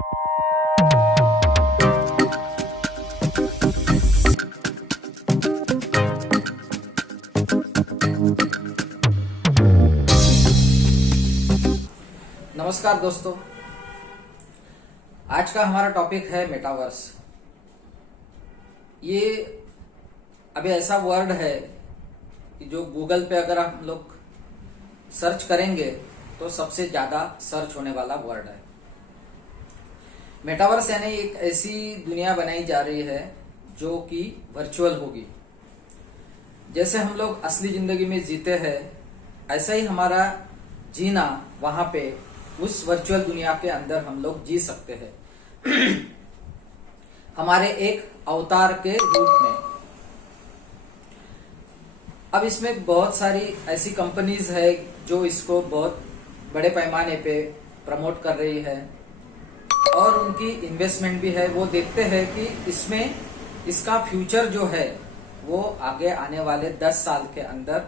नमस्कार दोस्तों, आज का हमारा टॉपिक है मेटावर्स। ये अभी ऐसा वर्ड है कि जो गूगल पे अगर हम लोग सर्च करेंगे तो सबसे ज्यादा सर्च होने वाला वर्ड है। मेटावर्स यानी एक ऐसी दुनिया बनाई जा रही है जो कि वर्चुअल होगी। जैसे हम लोग असली जिंदगी में जीते हैं, ऐसा ही हमारा जीना वहां पे उस वर्चुअल दुनिया के अंदर हम लोग जी सकते हैं हमारे एक अवतार के रूप में। अब इसमें बहुत सारी ऐसी कंपनीज है जो इसको बहुत बड़े पैमाने पे प्रमोट कर रही है और उनकी इन्वेस्टमेंट भी है। वो देखते हैं कि इसमें इसका फ्यूचर जो है वो आगे आने वाले 10 साल के अंदर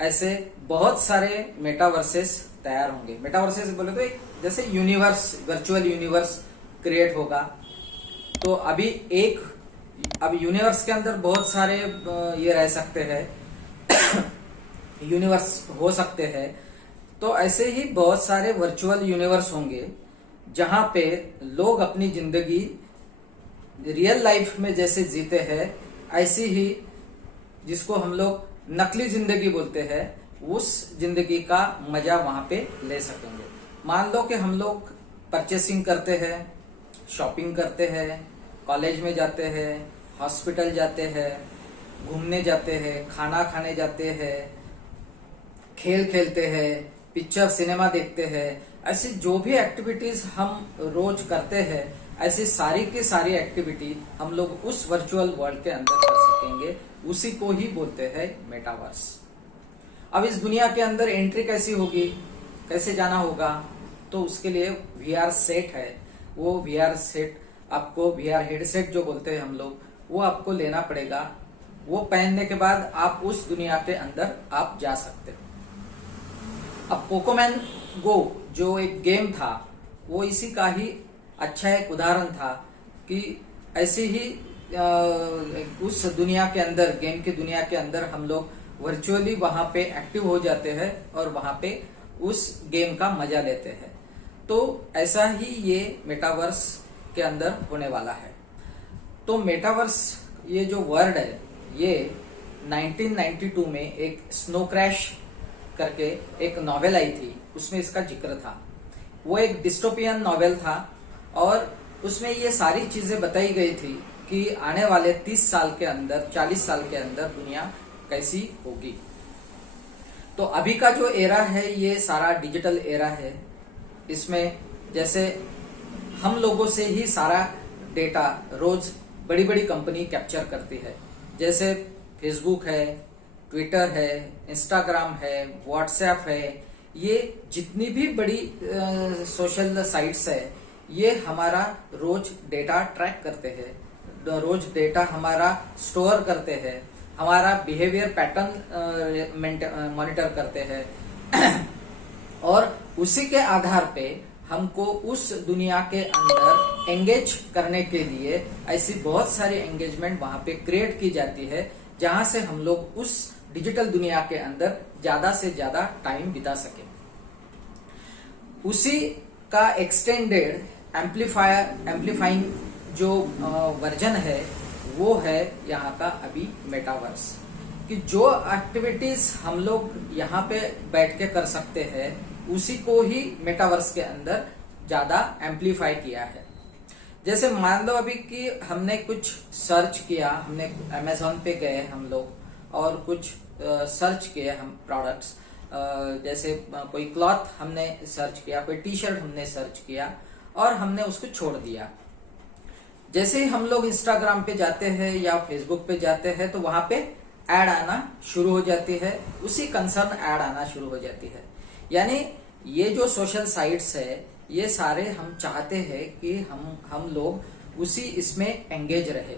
ऐसे बहुत सारे मेटावर्सेस तैयार होंगे। मेटावर्सेस बोले तो एक जैसे यूनिवर्स, वर्चुअल यूनिवर्स क्रिएट होगा। तो अब यूनिवर्स के अंदर बहुत सारे ये रह सकते हैं यूनिवर्स हो सकते हैं। तो ऐसे ही बहुत सारे वर्चुअल यूनिवर्स होंगे जहां पे लोग अपनी जिंदगी रियल लाइफ में जैसे जीते हैं, ऐसी ही जिसको हम लोग नकली जिंदगी बोलते हैं, उस जिंदगी का मजा वहां पे ले सकेंगे। मान लो कि हम लोग परचेसिंग करते हैं, शॉपिंग करते हैं, कॉलेज में जाते हैं, हॉस्पिटल जाते हैं, घूमने जाते हैं, खाना खाने जाते हैं, खेल खेलते हैं, पिक्चर सिनेमा देखते हैं। ऐसी जो भी एक्टिविटीज हम रोज करते हैं, ऐसी सारी की सारी एक्टिविटी हम लोग उस वर्चुअल वर्ल्ड के अंदर कर सकेंगे। उसी को ही बोलते हैं मेटावर्स। अब इस दुनिया के अंदर एंट्री कैसी होगी, कैसे जाना होगा, तो उसके लिए वीआर सेट है। वो वीआर सेट आपको, वीआर हेडसेट जो बोलते हैं हम लोग, वो आपको लेना पड़ेगा। वो पहनने के बाद आप उस दुनिया के अंदर आप जा सकते हो। अब पोकेमॉन गो जो एक गेम था, वो इसी का ही अच्छा एक उदाहरण था कि ऐसे ही उस दुनिया के अंदर, गेम की दुनिया के अंदर हम लोग वर्चुअली वहां पे एक्टिव हो जाते हैं और वहां पे उस गेम का मजा लेते हैं। तो ऐसा ही ये मेटावर्स के अंदर होने वाला है। तो मेटावर्स ये जो वर्ड है, ये 1992 में एक स्नो क्रैश करके एक नॉवेल आई थी, उसमें इसका जिक्र था। वो एक डिस्टोपियन नॉवेल था और उसमें ये सारी चीजें बताई गई थी कि आने वाले 30 साल के अंदर, 40 साल के अंदर दुनिया कैसी होगी। तो अभी का जो एरा है ये सारा डिजिटल एरा है। इसमें जैसे हम लोगों से ही सारा डेटा रोज बड़ी बड़ी कंपनी कैप्चर करती है। जैसे फेसबुक है, ट्विटर है, इंस्टाग्राम है, व्हाट्सएप है, ये जितनी भी बड़ी सोशल साइट्स है, ये हमारा रोज डेटा ट्रैक करते हैं, रोज डेटा हमारा स्टोर करते हैं, हमारा बिहेवियर पैटर्न मॉनिटर करते हैं और उसी के आधार पे हमको उस दुनिया के अंदर एंगेज करने के लिए ऐसी बहुत सारी एंगेजमेंट वहां पे क्रिएट की जाती है, जहां से हम लोग उस डिजिटल दुनिया के अंदर ज्यादा से ज्यादा टाइम बिता सके। उसी का एक्सटेंडेड एम्प्लीफाइंग जो वर्जन है वो है यहाँ का अभी मेटावर्स। कि जो एक्टिविटीज हम लोग यहाँ पे बैठ के कर सकते हैं, उसी को ही मेटावर्स के अंदर ज्यादा एम्प्लीफाई किया है। जैसे मान लो अभी कि हमने कुछ सर्च किया, हमने अमेजोन पे गए हम लोग और कुछ सर्च किए हम प्रोडक्ट्स, जैसे कोई क्लॉथ हमने सर्च किया, कोई टी शर्ट हमने सर्च किया और हमने उसको छोड़ दिया। जैसे ही हम लोग इंस्टाग्राम पे जाते हैं या फेसबुक पे जाते हैं तो वहां पे ऐड आना शुरू हो जाती है, उसी कंसर्न ऐड आना शुरू हो जाती है। यानी ये जो सोशल साइट्स है, ये सारे हम चाहते हैं कि हम लोग उसी इसमें एंगेज रहे।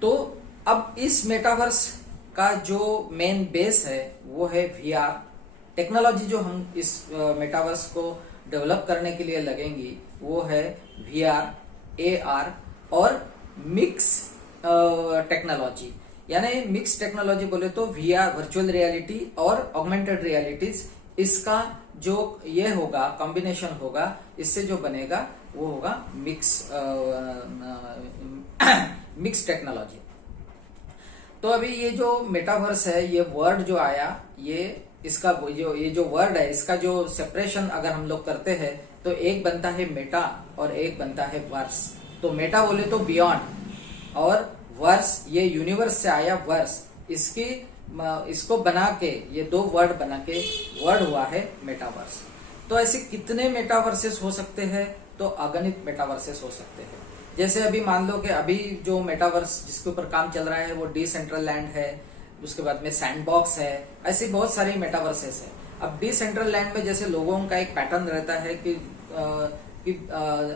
तो अब इस मेटावर्स का जो मेन बेस है वो है वीआर टेक्नोलॉजी। जो हम इस मेटावर्स को डेवलप करने के लिए लगेंगी वो है VR, AR और मिक्स टेक्नोलॉजी। यानी मिक्स टेक्नोलॉजी बोले तो VR वर्चुअल रियलिटी और ऑगमेंटेड रियलिटीज, इसका जो ये होगा कॉम्बिनेशन होगा, इससे जो बनेगा वो होगा मिक्स टेक्नोलॉजी। तो अभी ये जो मेटावर्स है, ये वर्ड जो आया, इसका ये जो वर्ड है, इसका जो सेपरेशन अगर हम लोग करते हैं तो एक बनता है मेटा और एक बनता है वर्स। तो मेटा बोले तो बियॉन्ड, और वर्स ये यूनिवर्स से आया वर्स, इसको बना के ये दो वर्ड बना के वर्ड हुआ है मेटावर्स। तो ऐसे कितने मेटावर्सेस हो सकते हैं? तो अगणित मेटावर्सेस हो सकते हैं। जैसे अभी मान लो कि अभी जो मेटावर्स जिसके ऊपर काम चल रहा है वो डिसेंट्रल लैंड है, उसके बाद में सैंडबॉक्स है, ऐसी बहुत सारी मेटावर्सेस है। अब डिसेंट्रल लैंड में जैसे लोगों का एक पैटर्न रहता है कि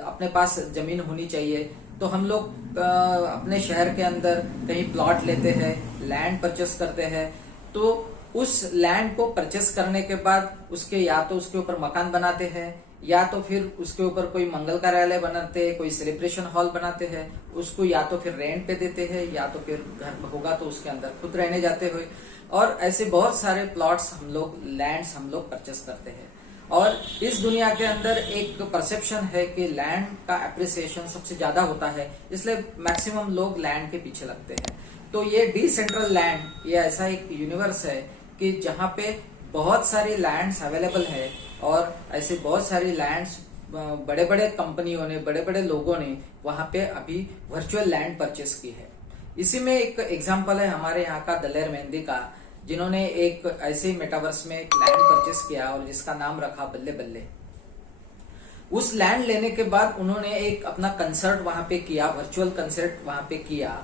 अपने पास जमीन होनी चाहिए, तो हम लोग अपने शहर के अंदर कहीं प्लॉट लेते हैं, लैंड परचेस करते हैं। तो उस लैंड को परचेस करने के बाद उसके या तो उसके ऊपर मकान बनाते हैं, या तो फिर उसके ऊपर कोई मंगल कार्यालय बनाते हैं, कोई सेलिब्रेशन हॉल बनाते हैं, उसको या तो फिर रेंट पे देते हैं, या तो फिर घर होगा तो उसके अंदर खुद रहने जाते हुए। और ऐसे बहुत सारे प्लॉट्स हम लोग, लैंड्स हम लोग परचेस करते हैं। और इस दुनिया के अंदर एक परसेप्शन है कि लैंड का एप्रिसिएशन सबसे ज्यादा होता है, इसलिए मैक्सिमम लोग लैंड के पीछे लगते हैं। तो ये डिसेंट्रल लैंड, ये ऐसा एक यूनिवर्स है कि जहाँ पे बहुत सारी लैंड्स अवेलेबल है, और ऐसे बहुत सारी लैंड्स बड़े बड़े कंपनियों ने, बड़े बड़े लोगों ने वहां पे अभी वर्चुअल लैंड परचेस की है। इसी में एक एग्जांपल है हमारे यहाँ का दलेर मेहंदी का, जिन्होंने एक ऐसे मेटावर्स में एक लैंड परचेस किया और जिसका नाम रखा बल्ले बल्ले। उस लैंड लेने के बाद उन्होंने एक अपना कंसर्ट वहां पे किया, वर्चुअल कंसर्ट वहां पे किया,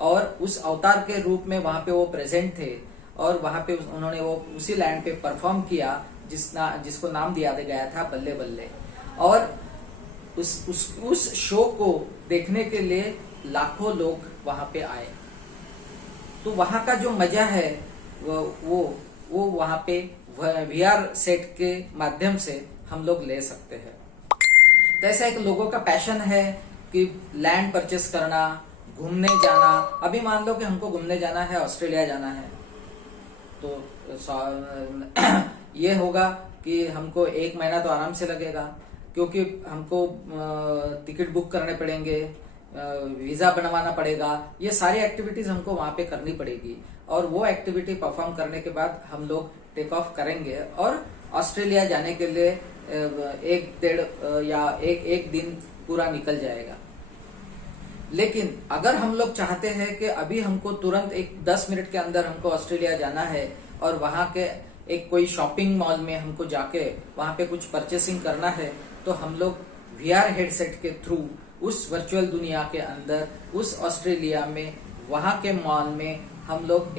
और उस अवतार के रूप में वहां पे वो प्रेजेंट थे, और वहां पे उन्होंने वो उसी लैंड पे परफॉर्म किया जिसको नाम दिया गया था बल्ले बल्ले। और उस शो को देखने के लिए लाखों लोग वहां पे आए। तो वहां का जो मजा है वो वहां पे VR सेट के माध्यम से हम लोग ले सकते हैं। तो ऐसा एक लोगों का पैशन है कि लैंड परचेस करना, घूमने जाना। अभी मान लो कि हमको घूमने जाना है, ऑस्ट्रेलिया जाना है, तो ये होगा कि हमको 1 महीना तो आराम से लगेगा, क्योंकि हमको टिकट बुक करने पड़ेंगे, वीजा बनवाना पड़ेगा, ये सारी एक्टिविटीज हमको वहां पे करनी पड़ेगी। और वो एक्टिविटी परफॉर्म करने के बाद हम लोग टेक ऑफ करेंगे और ऑस्ट्रेलिया जाने के लिए 1-1.5 या एक दिन पूरा निकल जाएगा। लेकिन अगर हम लोग चाहते हैं कि अभी हमको तुरंत 10 मिनट के अंदर हमको ऑस्ट्रेलिया जाना है, और वहां के एक कोई शॉपिंग मॉल में हमको जाके वहां पे कुछ परचेसिंग करना है, तो हम लोग VR हेडसेट के थ्रू उस वर्चुअल दुनिया के अंदर, उस ऑस्ट्रेलिया में, वहां के मॉल में हम लोग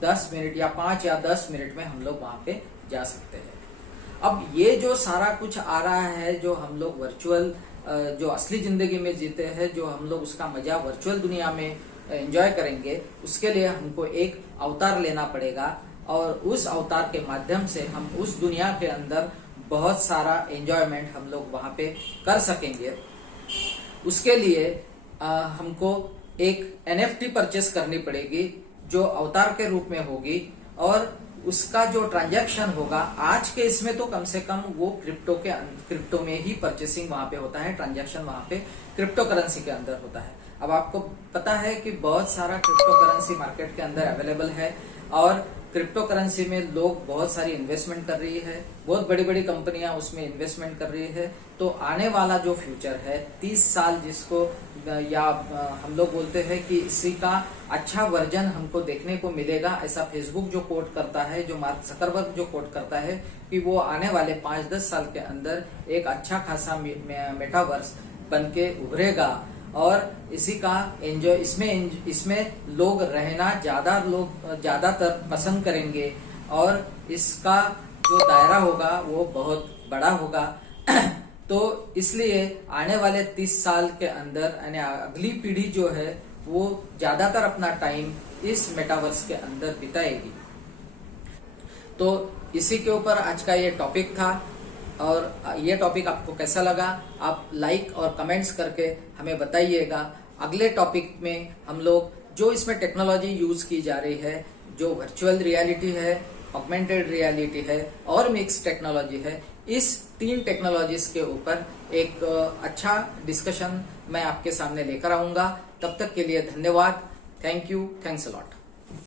10 मिनट या 5 या 10 मिनट में हम लोग वहां पे जा सकते हैं। अब ये जो सारा कुछ आ रहा है, जो हम लोग वर्चुअल, जो असली जिंदगी में जीते हैं, जो हम लोग उसका मजा वर्चुअल दुनिया में एंजॉय करेंगे, उसके लिए हमको एक अवतार लेना पड़ेगा, और उस अवतार के माध्यम से हम उस दुनिया के अंदर बहुत सारा एंजॉयमेंट हम लोग वहां पे कर सकेंगे। उसके लिए हमको एक NFT परचेस करनी पड़ेगी, जो अवतार के रूप में होगी, और उसका जो ट्रांजैक्शन होगा, आज के इसमें तो कम से कम वो क्रिप्टो में ही परचेसिंग वहां पे होता है, ट्रांजैक्शन वहां पे क्रिप्टो करेंसी के अंदर होता है। अब आपको पता है कि बहुत सारा क्रिप्टो करेंसी मार्केट के अंदर अवेलेबल है, और क्रिप्टो करेंसी में लोग बहुत सारी इन्वेस्टमेंट कर रही है, बहुत बड़ी बड़ी कंपनियां उसमें इन्वेस्टमेंट कर रही है। तो आने वाला जो फ्यूचर है, 30 साल जिसको या हम लोग बोलते हैं कि इसी का अच्छा वर्जन हमको देखने को मिलेगा, ऐसा फेसबुक जो कोट करता है, जो मार्क जकरबर्ग जो कोट करता है, कि वो आने वाले 5-10 साल के अंदर एक अच्छा खासा मेटावर्स बन के उभरेगा, और इसी का एंजॉय, इसमें लोग रहना ज्यादातर पसंद करेंगे, और इसका जो दायरा होगा वो बहुत बड़ा होगा। तो इसलिए आने वाले 30 साल के अंदर, यानी अगली पीढ़ी जो है वो ज्यादातर अपना टाइम इस मेटावर्स के अंदर बिताएगी। तो इसी के ऊपर आज का ये टॉपिक था। और ये टॉपिक आपको कैसा लगा आप लाइक और कमेंट्स करके हमें बताइएगा। अगले टॉपिक में हम लोग जो इसमें टेक्नोलॉजी यूज की जा रही है, जो वर्चुअल रियलिटी है, ऑगमेंटेड रियलिटी है और मिक्स टेक्नोलॉजी है, इस 3 टेक्नोलॉजीज के ऊपर एक अच्छा डिस्कशन मैं आपके सामने लेकर आऊंगा। तब तक के लिए धन्यवाद। Thank you, thanks a lot.